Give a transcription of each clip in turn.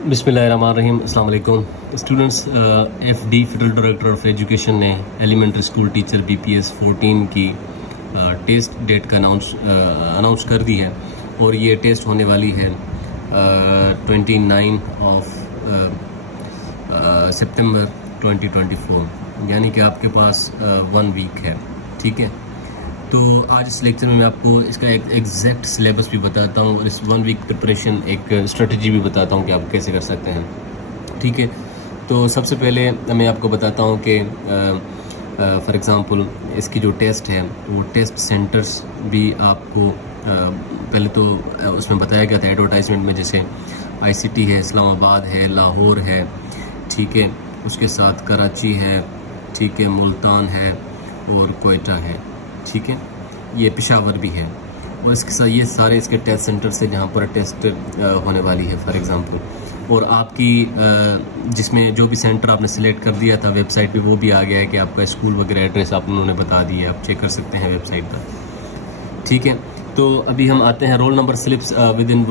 बिस्मिल्लाहिर्रहमानिर्रहीम। अस्सलाम वालेकुम students. FD federal director of education ने एलिमेंट्री स्कूल टीचर बीपीएस 14 की टेस्ट डेट का अनाउंस कर दी है और ये टेस्ट होने वाली है 29 सितंबर 2024, यानी कि आपके पास 1 वीक है। ठीक है, तो आज इस लेक्चर में मैं आपको इसका एक एग्जैक्ट सिलेबस भी बताता हूँ और इस 1 वीक प्रिपरेशन एक स्ट्रेटजी भी बताता हूँ कि आप कैसे कर सकते हैं। ठीक है, तो सबसे पहले मैं आपको बताता हूँ कि फॉर एग्ज़ाम्पल इसकी जो टेस्ट है वो टेस्ट सेंटर्स भी आपको पहले तो उसमें बताया गया था एडवर्टाइजमेंट में, जैसे आईसीटी है, इस्लामाबाद है, लाहौर है, ठीक है, उसके साथ कराची है, ठीक है, मुल्तान है और कोयटा है। ठीक है, ये पेशावर भी है और इसके साथ ये सारे इसके टेस्ट सेंटर से जहाँ पर टेस्ट होने वाली है फॉर एग्जांपल। और आपकी जिसमें जो भी सेंटर आपने सिलेक्ट कर दिया था वेबसाइट पे वो भी आ गया है कि आपका स्कूल वगैरह एड्रेस आप उन्होंने बता दिया है, आप चेक कर सकते हैं वेबसाइट पर। ठीक है, तो अभी हम आते हैं roll number slips with in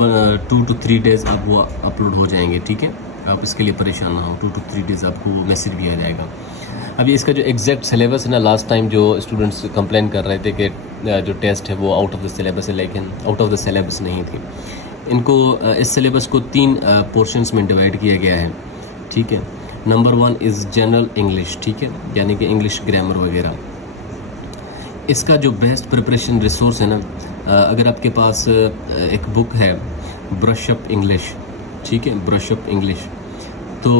2 to 3 days अब वो अपलोड हो जाएंगे। ठीक है, आप इसके लिए परेशान ना हो, 2 to 3 डेज आपको मैसेज भी आ जाएगा। अभी इसका जो एग्जैक्ट सिलेबस है ना, लास्ट टाइम जो स्टूडेंट्स कंप्लेन कर रहे थे कि जो टेस्ट है वो आउट ऑफ द सिलेबस है, लेकिन आउट ऑफ द सिलेबस नहीं थी। इनको इस सिलेबस को 3 पोर्शंस में डिवाइड किया गया है। ठीक है, नंबर 1 इज़ जनरल इंग्लिश, ठीक है, यानी कि इंग्लिश ग्रामर वगैरह। इसका जो बेस्ट प्रिपरेशन रिसोर्स है ना, अगर आपके पास एक बुक है ब्रश अप इंग्लिश, ठीक है, ब्रश अप इंग्लिश, तो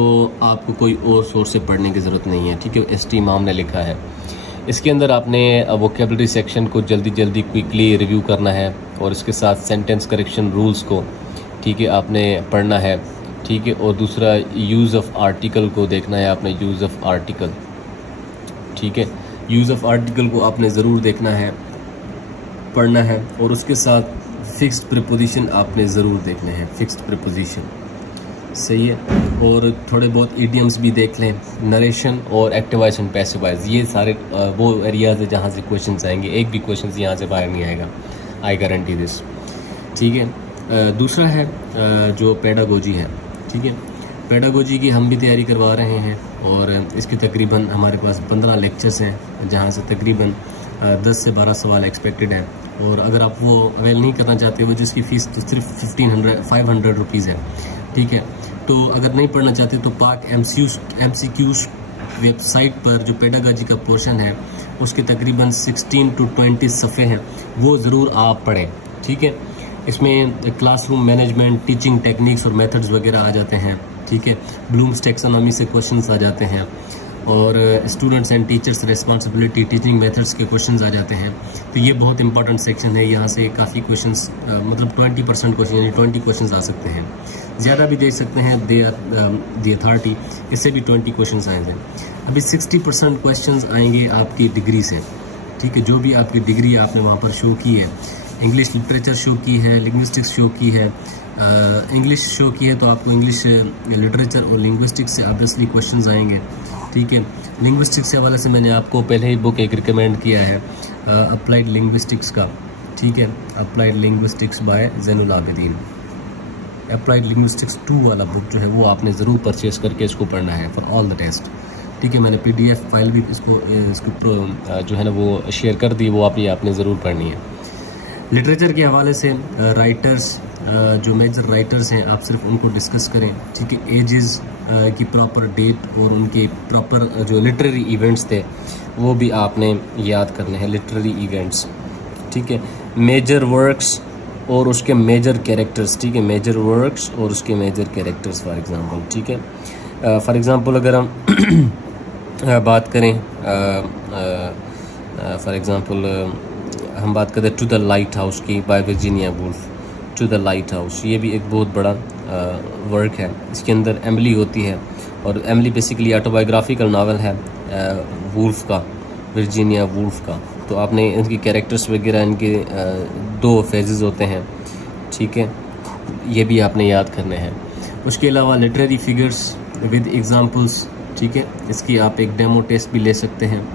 आपको कोई और सोर्स से पढ़ने की ज़रूरत नहीं है। ठीक है, एस.टी. इमाम ने लिखा है। इसके अंदर आपने वोकेबलरी सेक्शन को जल्दी जल्दी क्विकली रिव्यू करना है और इसके साथ सेंटेंस करेक्शन रूल्स को, ठीक है, आपने पढ़ना है। ठीक है, और दूसरा यूज़ ऑफ आर्टिकल को देखना है आपने, यूज़ ऑफ आर्टिकल। ठीक है, यूज़ ऑफ आर्टिकल को आपने ज़रूर देखना है, पढ़ना है। और उसके साथ फिक्स्ड प्रीपोजिशन आपने ज़रूर देखने हैं, फिक्स्ड प्रीपोजिशन, सही है। और थोड़े बहुत इडियम्स भी देख लें, नरेशन और active voice and passive voice, ये सारे वो एरियाज है जहाँ से क्वेश्चंस आएंगे। एक भी क्वेश्चंस यहाँ से बाहर नहीं आएगा, आई गारंटी दिस। ठीक है, दूसरा है जो पेडागोजी है। ठीक है, पेडागोजी की हम भी तैयारी करवा रहे हैं और इसकी तकरीबन हमारे पास 15 लेक्चर्स हैं जहाँ से तकरीबन 10 से 12 सवाल एक्सपेक्टेड हैं। और अगर आप वो अवेल नहीं करना चाहते वो जिसकी फ़ीस तो सिर्फ 500 रुपीज़ है। ठीक है, तो अगर नहीं पढ़ना चाहते तो पाक MCQs वेबसाइट पर जो पेडागोजी का पोर्शन है उसके तकरीबन 16 to 20 सफ़े हैं, वो ज़रूर आप पढ़ें। ठीक है, इसमें क्लासरूम मैनेजमेंट, टीचिंग टेक्निक्स और मेथड्स वगैरह आ जाते हैं। ठीक है, ब्लूम्स टैक्सोनॉमी से क्वेश्चंस आ जाते हैं और students and teachers responsibility, teaching methods के क्वेश्चंस आ जाते हैं। तो ये बहुत इंपॉर्टेंट सेक्शन है, यहाँ से काफ़ी क्वेश्चंस मतलब 20% क्वेश्चन यानी 20 क्वेश्चंस आ सकते हैं, ज़्यादा भी दे सकते हैं। दी अथॉरिटी इससे भी 20 क्वेश्चंस आएंगे। अभी 60% क्वेश्चंस आएंगे आपकी डिग्री से। ठीक है, जो भी आपकी डिग्री आपने वहाँ पर शो की है, इंग्लिश लिटरेचर शो की है, लिंग्विस्टिक्स शो की है, इंग्लिश शो की है तो आपको इंग्लिश लिटरेचर और लिंग्विस्टिक्स से ऑब्वियसली क्वेश्चंस आएंगे। ठीक है, लिंग्विस्टिक्स के हवाले से मैंने आपको पहले ही बुक एक रिकमेंड किया है अप्लाइड लिंग्विस्टिक्स का। ठीक है, applied linguistics by Zainul Abidin. Applied linguistics 2 वाला बुक जो है वो आपने ज़रूर परचेज करके इसको पढ़ना है फॉर ऑल द टेस्ट। ठीक है, मैंने PDF फाइल भी इसको जो है ना वो शेयर कर दी, वो आपने ज़रूर पढ़नी है। लिटरेचर के हवाले से राइटर्स जो मेजर राइटर्स हैं आप सिर्फ उनको डिस्कस करें। ठीक है, एजेस की प्रॉपर डेट और उनके प्रॉपर जो लिटरेरी इवेंट्स थे वो भी आपने याद करने हैं, लिटरेरी इवेंट्स। ठीक है, मेजर वर्क्स और उसके मेजर कैरेक्टर्स। ठीक है, मेजर वर्क्स और उसके मेजर कैरेक्टर्स फॉर एग्जांपल। ठीक है, फॉर एग्जांपल अगर हम बात करें फॉर एग्जांपल हम बात करते हैं टू द लाइट हाउस की by Virginia Woolf. To the lighthouse ये भी एक बहुत बड़ा वर्क है। इसके अंदर एमिली होती है और एमिली बेसिकली ऑटोबायोग्राफिकल नावल है वुल्फ का, वर्जीनिया वुल्फ का। तो आपने इनकी कैरेक्टर्स वगैरह, इनके 2 फेजेस होते हैं। ठीक है, ये भी आपने याद करने हैं। उसके अलावा लिटरेरी फिगर्स विद एग्जांपल्स। ठीक है, इसकी आप एक डेमो टेस्ट भी ले सकते हैं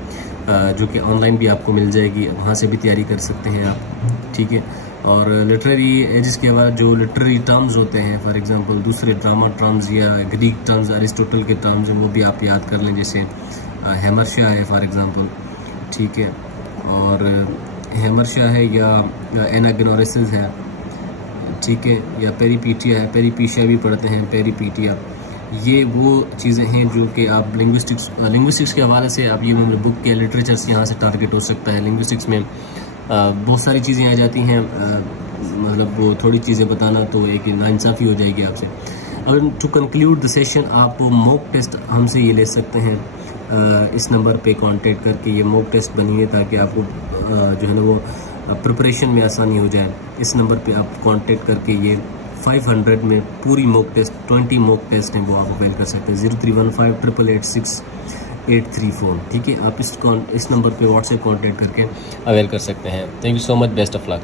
जो कि ऑनलाइन भी आपको मिल जाएगी, वहाँ से भी तैयारी कर सकते हैं आप। ठीक है, और लिटरेरी एजेस के बाद जो लिटरेरी टर्म्स होते हैं, फॉर एग्जांपल दूसरे ड्रामा टर्म्स या ग्रीक टर्म्स, अरिस्टोटल के टर्म्स हैं, वो भी आप याद कर लें, जैसे हेमरशा है फॉर एग्जांपल, ठीक है, और हेमरशा है या एनागनोरिसिस है, ठीक है, या पेरीपीटिया है, पेरीपीशिया भी पढ़ते हैं, पेरीपीटिया। ये वो चीज़ें हैं जो कि आप लिंग्विस्टिक्स के हवाले से आप ये बुक के लिटरेचर से यहाँ से टारगेट हो सकता है। लिंग्विस्टिक्स में बहुत सारी चीज़ें आ जाती हैं, मतलब वो थोड़ी चीज़ें बताना तो एक नाइंसाफ़ी हो जाएगी आपसे। और टू कंक्लूड द सेशन, आप मॉक टेस्ट हमसे ये ले सकते हैं इस नंबर पे कांटेक्ट करके। ये मॉक टेस्ट बनिए ताकि आपको जो है ना वो प्रिपरेशन में आसानी हो जाए। इस नंबर पे आप कांटेक्ट करके ये 500 में पूरी मॉक टेस्ट 20 मॉक टेस्ट हैं वो आप अवेल कर सकते हैं। 0315886834, ठीक है। आप इस नंबर पे व्हाट्सएप कांटेक्ट करके अवेल कर सकते हैं। Thank you so much, best of luck.